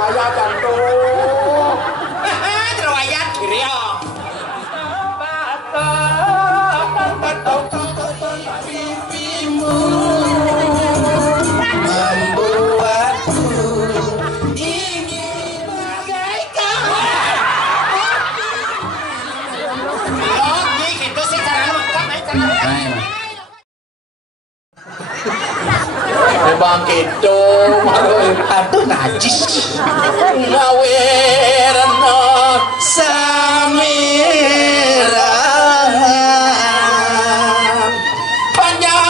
Ayah jantung. Terwayat kiri Bang gitu, aduh najis. Ngawerna samira panjang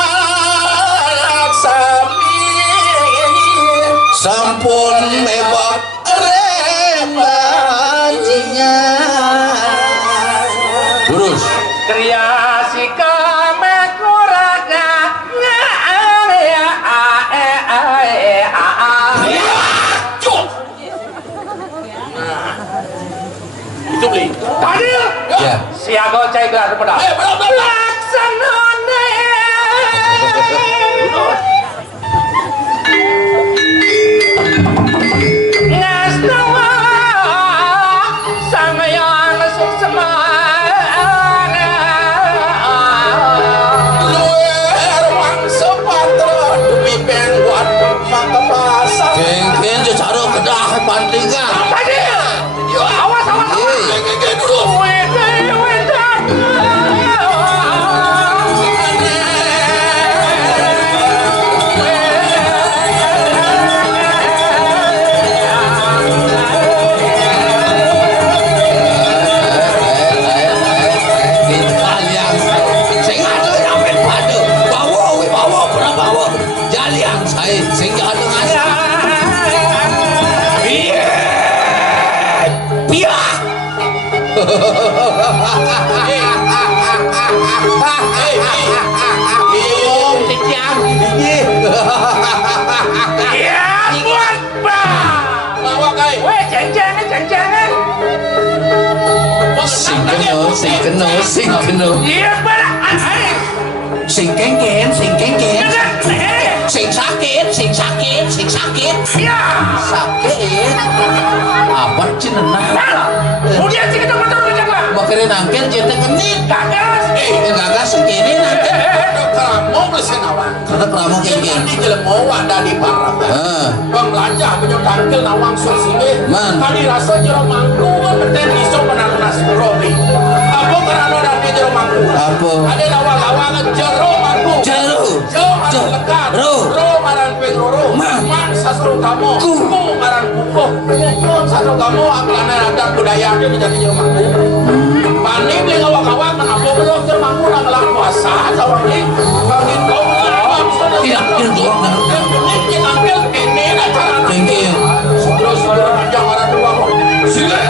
samir sampun mebok rembajinya. Terus kreasi itu beli. Adil. Ya. Siaga cai gelar pedang. Laksanane. Ngastawa sampeyan suksmana. Luer mangsa patra demi penguat maka pasang. Geng-geng secara kedah pantingan. Adil. Yo awas awas. Geng-geng dulu. Sing kena. Iya benar. Sing kengken. Sing sakit. Iya. Sakit. Apa cenah? Kemudian sih kita betul lah. Makanya nangkel jadi genit. Gagas. Gagas segini nanti. Kamu bersinawan. Karena kamu kengken. Ini jelek mau ada di parang. Pembelanja punya tangkel nawang sursine. Kali rasa jeruk mangku beten iso penanganan surobi. Apa karena ada jeruk mangku? Apa? Ada lawang-lawang jeruk mangku. Jeruk lekat. Ro marang pengroro. Man sasro kamu. Kuku marang kuku. Kuku sasro kamu akalana ada budaya dia menjadi jeruk mangku. Pani beli ngawak-ngawak kenapa belum jeruk mangku nang ngelang puasa sawang ini. Bagi kau tidak pilih ini nampil ini acara tinggi. Terus panjang orang dua kok. Sila.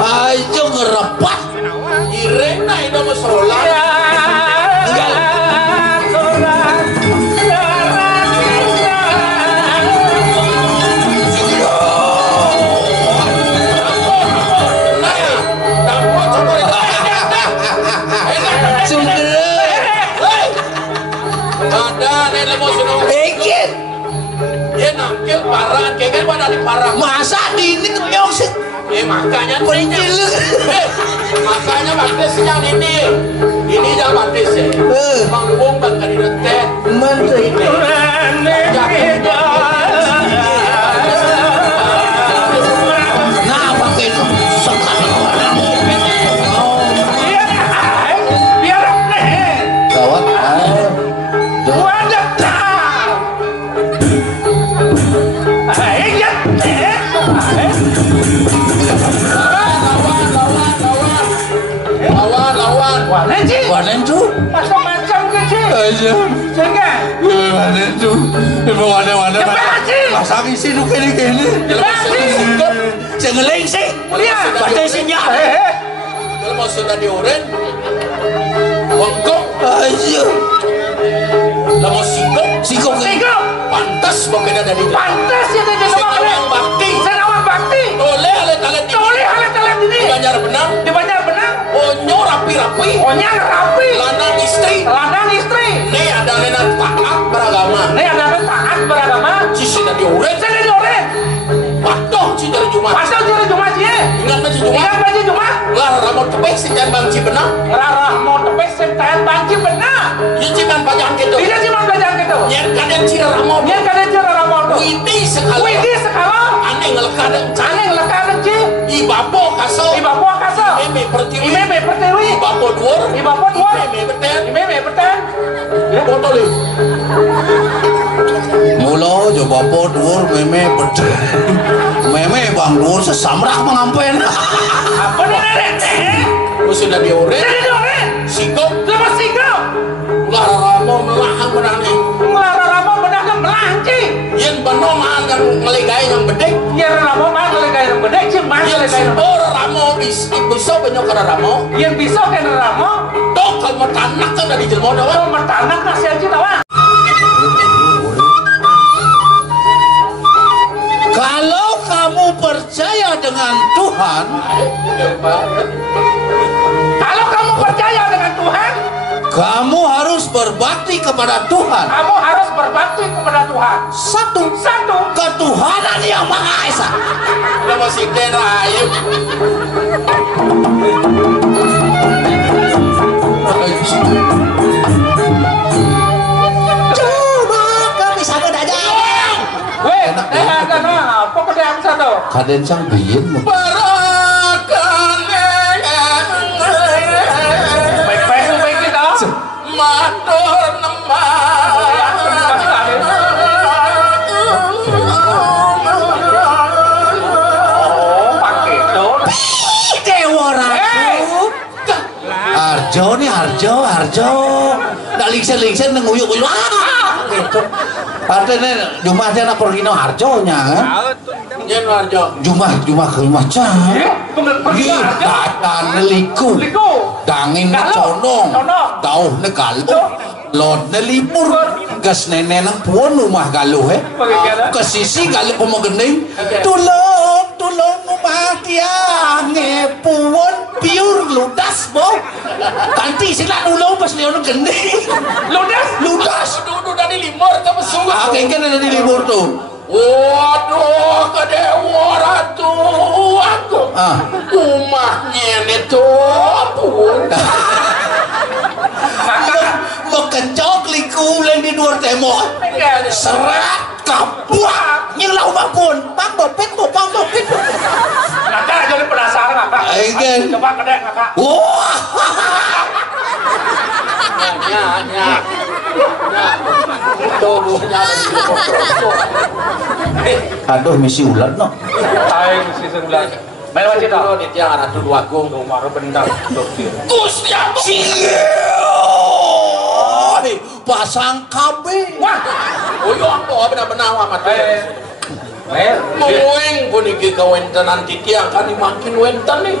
Ayo ngerepat Irena itu masalah masa di ini kenyong sih makanya makanya batisnya ini jangan batis ya manggung bangga di detek menteri nah pakai itu sekali biar gawat badan tuh macam-macam ke sih aja jangan badan tuh mana masa isi tuh kene jangan sih baca sinyal kalau mau sudah dioren bengkok aja lah mau sikok pantas bagaimana dari pantas ya dari senawang bakti oleh alat ini di Banjar Benang onyo rapi lanang istri ini ada taat beragama cisi dari uret patuh cisi dari Jumat ingat baju Jumat lah ramot tepek sinjan bangci benang ini ciman pajangan gitu nyen kadang cira ramot widi sekali aneh ngelekadeng ibapo kaso imeme pertiwi ibapo duor imeme beten botol mulo jo bapo dhuwur meme beden meme bang dhuwur sesamrak mengampen apa nih sudah dioren sikok lah ramo melahang benangnya yen beno mangan ngelegai yang bedek yen sibor ramo bisa banyak karena ramo tok kalau metanak kan dari jelmo dawan kalau kamu percaya dengan Tuhan kamu harus berbakti kepada Tuhan satu ketuhanan yang Maha Esa udah masih denayem coba kami sakit aja kaden sang biyin matur Harjo nggak lingsen nguyuk gitu artinya Jumatnya pergi no Harjonya kan yen Harjo Jumat ke macam datang liku dangin conong tauh ne galuh lod ne lipur gas nenek nang puan rumah galuh ke sisi galuh pemogening tulung rumah tiang puan piur ludas bo kanti sila nulung pas leon gending ludas duduk dari limur ke pesuh kengken ada di libur tuh waduh kedewa ratu aku rumahnya itu pun kencok liku yang di luar tembok serat kapuak nyelau bakun bang bopit kakak jadi penasaran kakak coba kedek kakak wah aduh misi ulat no misi ulat main wajib tau di tiang ratu dua gung rumah bentang Gusti pasang KB wah apa benar-benar amat Mengweng puniki kawentenan titiang kan makin wenten nih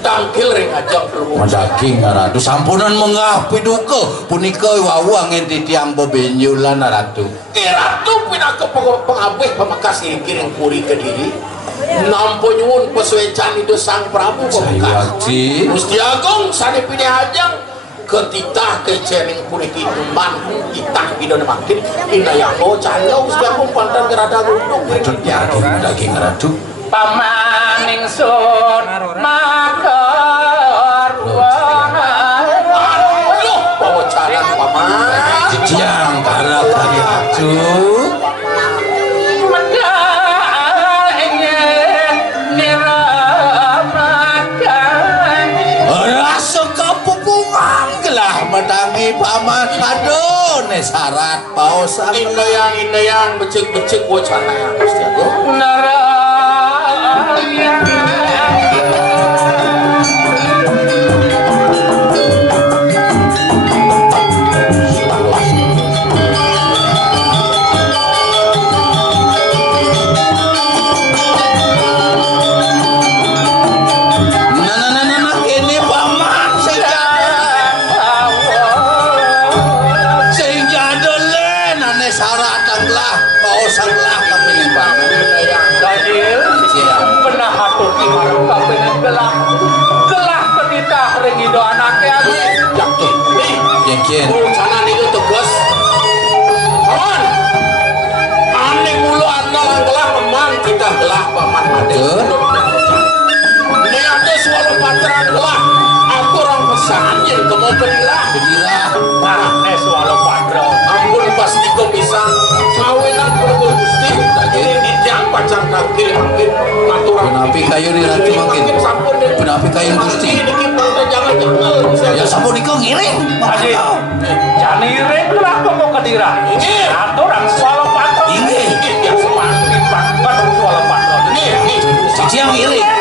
tangkil ring aja daging ratu sampunan mengapi duka punika wawang yang titiang bebenyulan ratu ratu pindah ke pengabeh pemakas kiring puri ke diri nampu nyuwun pesuecan itu sang Prabu pemakas Gusti Agung sani pilih hajang ketitah kecening puniki tuman kitah idon makin inayang calau Gusti Agung pantan gerada gundung daging ratu pamaning sun makar aduh pawacaran paman jejang karena kali ratu menangi paman aduh ne syarat paus indayang becek wacana ya Gusti Agung Ane sarah tanglah, kau sanglah kami ni pak. Dajil, pernah hatur di marang kapenan gelah penitah rengido anaknya aku. Yakin, Yakin. Sana ni itu tegas. Paman, ane mulu anda langgelah memang kita gelah paman mati. Ini ada suara patran gelah. Aku orang pesan yang kamu kedira. Parah suara patron. Ampun pasti kau bisa kawinan berbuat gusti. Ini yang pacang kaki makin aturan. Penapi kayu di ratu makin. Penapi kayu gusti. Ya sampun iko ngiring. Haji, jangan iring lah kamu kedira. Atau orang suara patron. Ini. Ya semakin patron suara patron. Cici yang ngiring.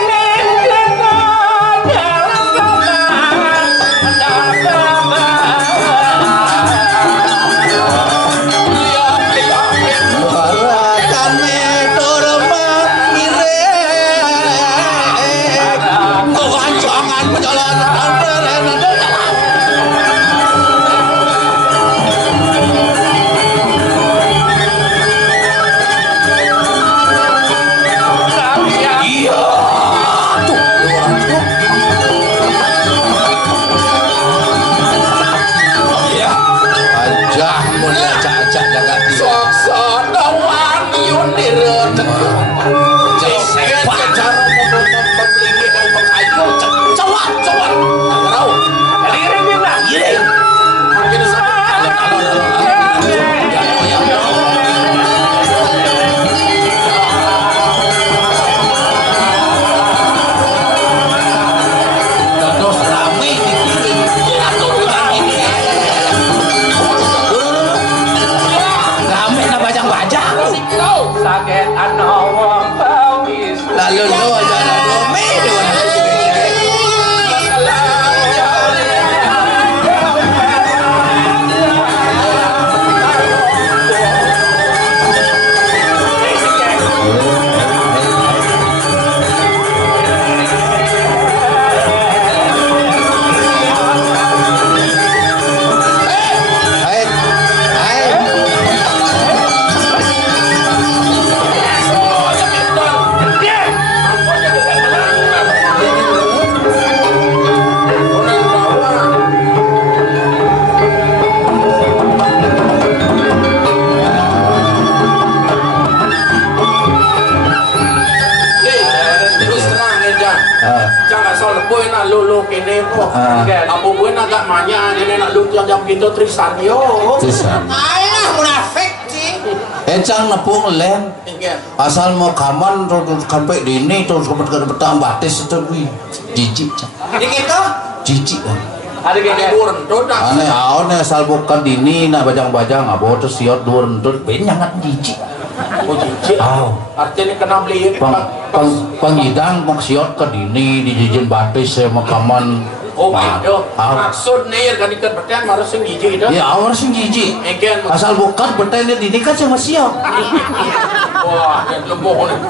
Apa gue agak manya ini nak lu jam gitu Trisan yo. Trisan. Alah munafik sih. Encang nepung len. Asal mau kaman terus sampai dini terus kemudian petang batis itu jijik. Dikit Jijik. Ada gini aneh aon asal bukan dini nak bajang-bajang abo terus siot duren terus benyangat jijik. Oh jijik. Artinya kena beli Pengidang siot ke dini di jijin batis saya makaman. Oh gitu. Maksud nih kan ikan beten harus sing jijik itu. Ya harus sing jijik. Asal bukan beten dini kan sama siot. Wah, lemboh nih.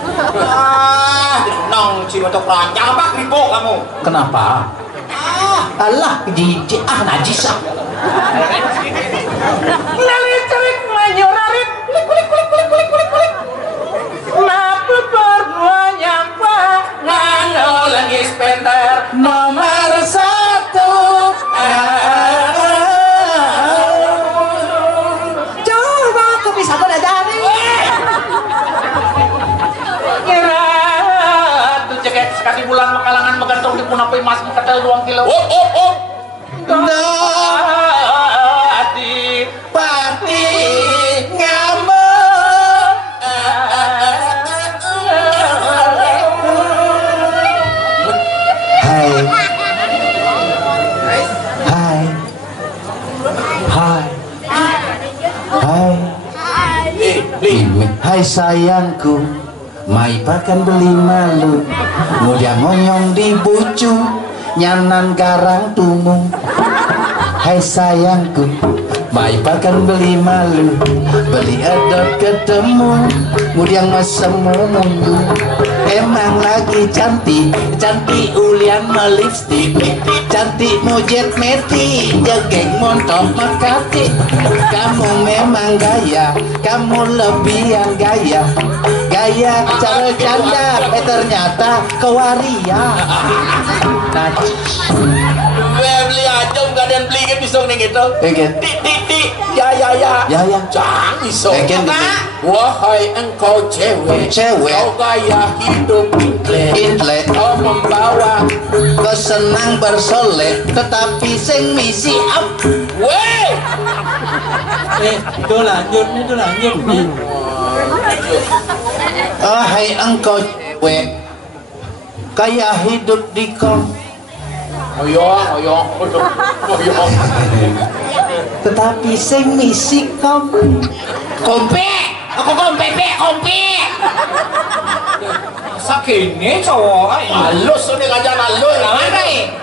Nong cimatok rancang apa kribo kamu? Kenapa? Allah jijik najis ah. Naliterik mayorarit kulik. Napa berdua nyampa ngano lagi spender nomor 1. Coba aku bisa berdari. Kira tuh cekek sekali bulan makalangan megantung di punapai mas mengketel 2 kilo. Adi pati ngamuk. Hai sayangku, mai pakan beli malu, mulia ngonyong di bucu, nyanan garang tumu. Hai sayangku, Baik bahkan beli malu, beli edot ketemu, mudiang masemu mundu. Emang lagi cantik, cantik ulian melipstik, cantik mujet meti, jegeng montok makati. Kamu memang gaya, kamu lebihan gaya, gaya cara canda, ternyata kewaria. Nah, beli aja nggak ada yang beli kan pisau nih gitu. Di ya jangan pisau. Wahai engkau cewek, kau gaya hidup intelek, kau membawa kesenang bersolek, tetapi sing misi up. weh. Itu lanjut nih. Wahai engkau cewek, gaya hidup di kau. Oyong. Tetapi sing misi kamu Kompe, aku kompe. Sakini cowok Halus ini kajian halus. Mana nih?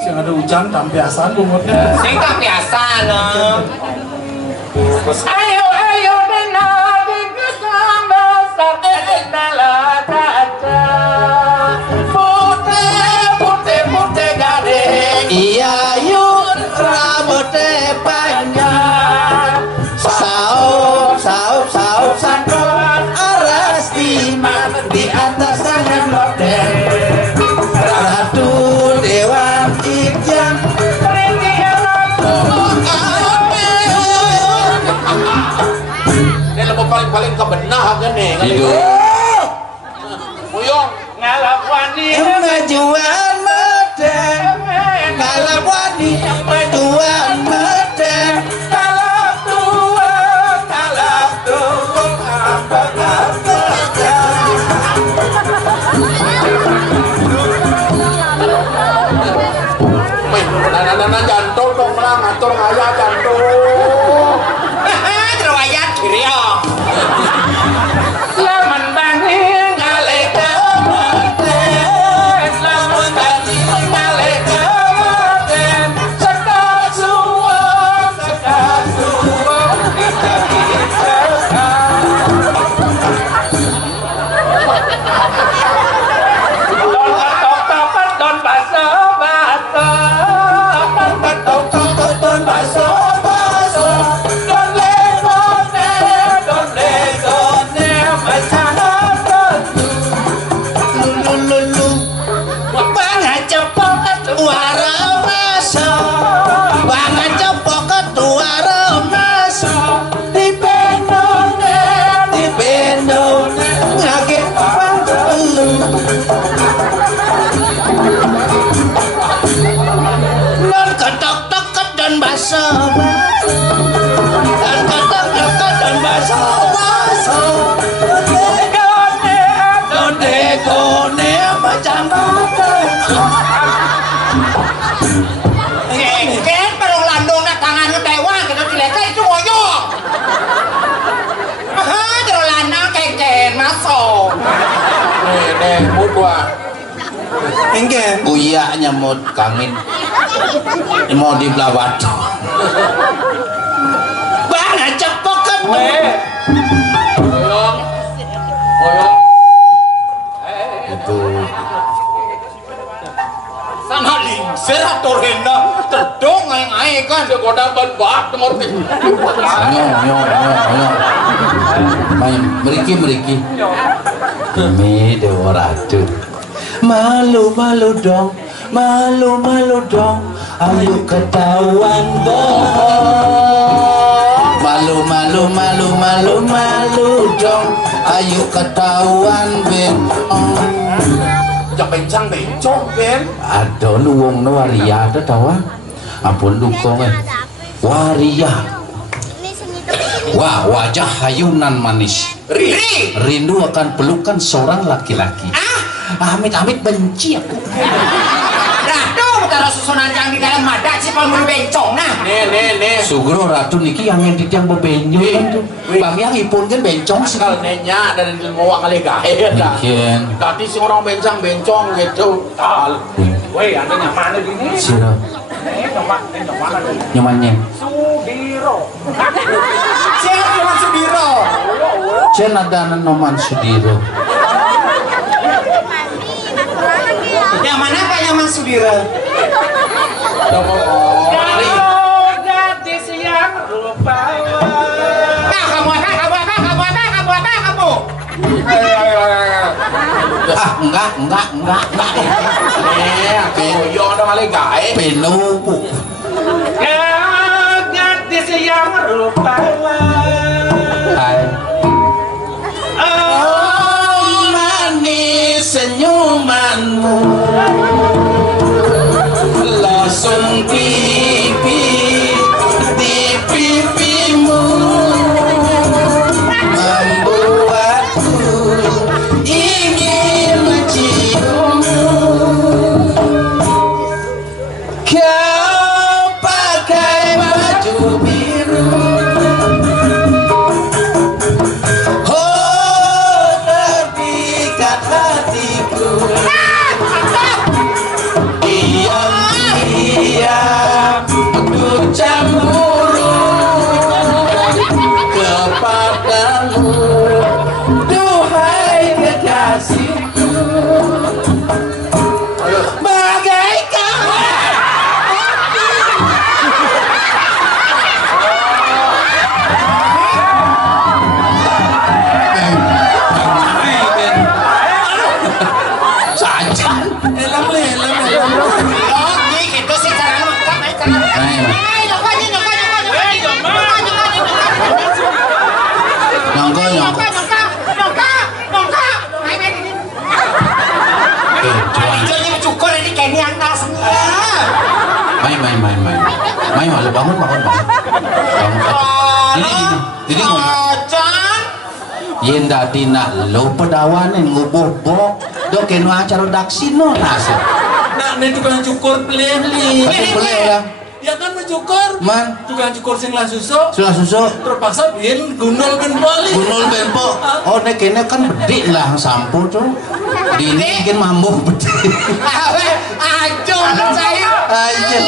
Sing ada hujan tampiasan lumutnya. Sing tak biasa no. Ayo nena dikesama sakena la tata. Putih gading. iya yun rambutnya panjang, saup sandal aras di atas tangan model Ratu Dewan Ijan. Ini lembu paling kebenah kan nih. Oyong. Ngalap wani Kemajuan model, ngalap wani tuan model, kalap tua Nana jantung dong melang ngatur ngaya jantung. terwayat kiri ya. Laman banding ngale kemoten, laman banding ngale kemoten, sekar suwon don ketok topat don baso don baso don legone macam lulu banget cepok ketuara maso, banget cepok ketuara maso, di bendone ngake lu. Non ketok toket dan baso, dan ketok toket dan baso, don degone macam Ken perlu landung nak tangan ngetewa kita dilekai itu ngoyong. Terus lanang keken masuk. Nih, mudwa. Enggen. Buya nyamut kangin mau di belawat banget cepok kan Oyong. itu Sama lingsir atau rena terdong ngai kan. Sekolah bat ngerti. main meriki demi Dewa Ratu. Malu dong, ayo ketahuan bohong. Malu dong, ayo ketahuan bohong. Bencang bencong Ben. Ada luwung waria ada tawa. Ampun dukung waria. Wah, wajah hayunan manis. Rindu akan pelukan seorang laki-laki. Amit-amit benci aku. Ratu taruh susunan yang di dalam madak si pembunuh bencong nah. Nih. Sugro Ratu niki yang tiang bebenjo kan tuh. Bang yang ipun kan bencong sih. Kalau nenya dari ilmu wang kali gahe dah. Mungkin. Tadi si orang bencang bencong gitu. Tal. Woi, ada nyaman di sini. Sira. Nyaman Nyamannya. Sudir Sudiro. Siapa Nyoman Sudiro? Cen ada Noman Sudiro. Yang mana Pak Nyoman Sudiro? Kalau gadis yang rupawan. Kamu Enggak. Kamu yo dong kali gae. Penu bu. Gadis yang rupawan. Hai. Oh manis senyumanmu, langsung pipi di pipimu membuatku ingin menciummu. Kau pakai baju biru, oh terpikat hatiku. Diam-diam ku cemburu kepadamu, duhai kekasihku. Bagaikan sajan. Itu sih cara lengkap. Nyongko. Hijaunya cukur ini kayak ini angka semua. Main malu bangun. Jadi Can. yen dadina lo pedawanen ngubuk-buk do kenu acara daksino nasi. Nah, ini tukang cukur beli. Tapi boleh lah. Ya kan mencukur. Man, Tukang cukur sing lah susu. sudah susu Terpaksa bikin gunul ben bali. gunul bempo. Oh nek kene kan bedik lah sampo tuh. Dini mungkin mambu bedik. Ajo saya. Aja.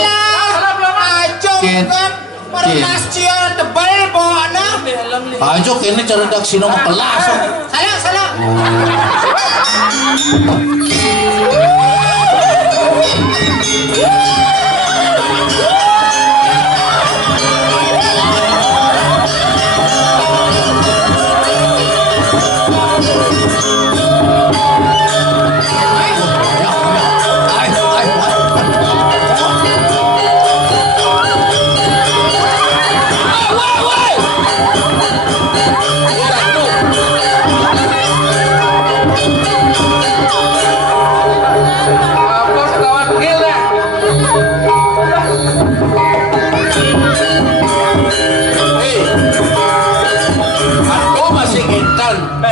Ajo kan. Pernas cia tebal bawa Ajo kene cara daksino mah kelas. Salah.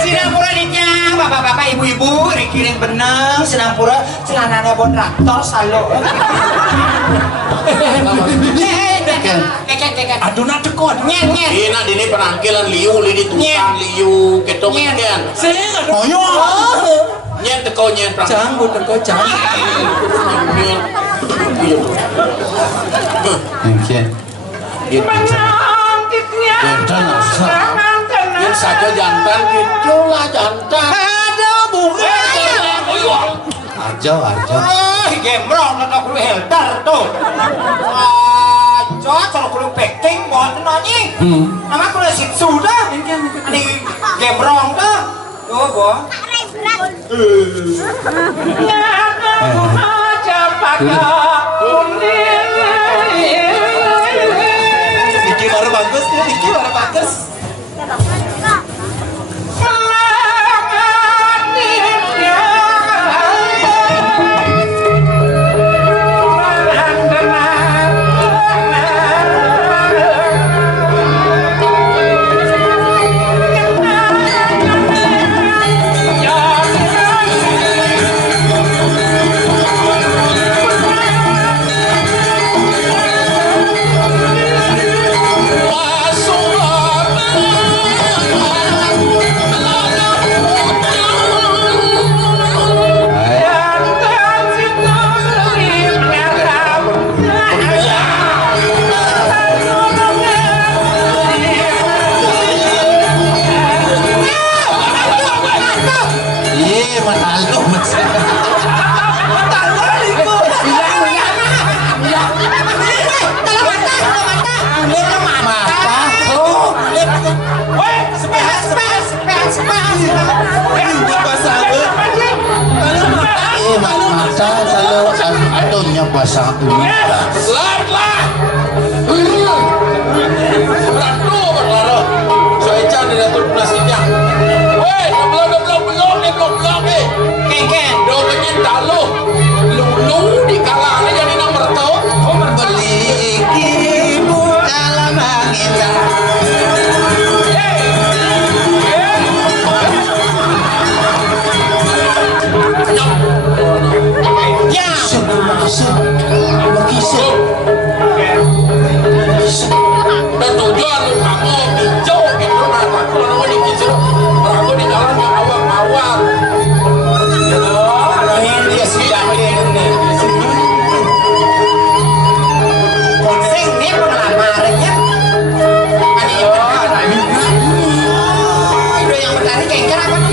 Sinapura ditnya bapak-bapak ibu-ibu dikirim benang Sinapura celananya buat traktor salo. Aduh nak tekon. Nyen. Ina dini penangkilan liu lidi tukang liu ketong ikan. Saya nggak ada. Oyo. Nyen teko nyen perang. Canggu teko cang. Oke. Menangkitnya. Nyen saja jantan gitu lah jantan. Ada bukan. Ajo. Gemrong nak aku heldar tuh. Ajo kalau kudu packing buat nanya. Nama aku nasi sudah. Ini gemrong tuh. Tuh boh. Iki baru bagus. Weh, sepehat. Mata kalau adonya pasang unita. Lah. Beradu berlaro. Saya cari datuk nasinya. Weh, belum nih. Ken. Do pengen dalu. Lulu di kalangnya jadi nomor tau. Beli ibu dalam angin. Ya. Dan tujuan lu kamu hijau gitu nah aku mau di hijau. Aku di jalannya awak-awak. Ini dia sudah ini. Konseng nih pengalamannya. Ada yang benar. Itu yang benar kayak apa?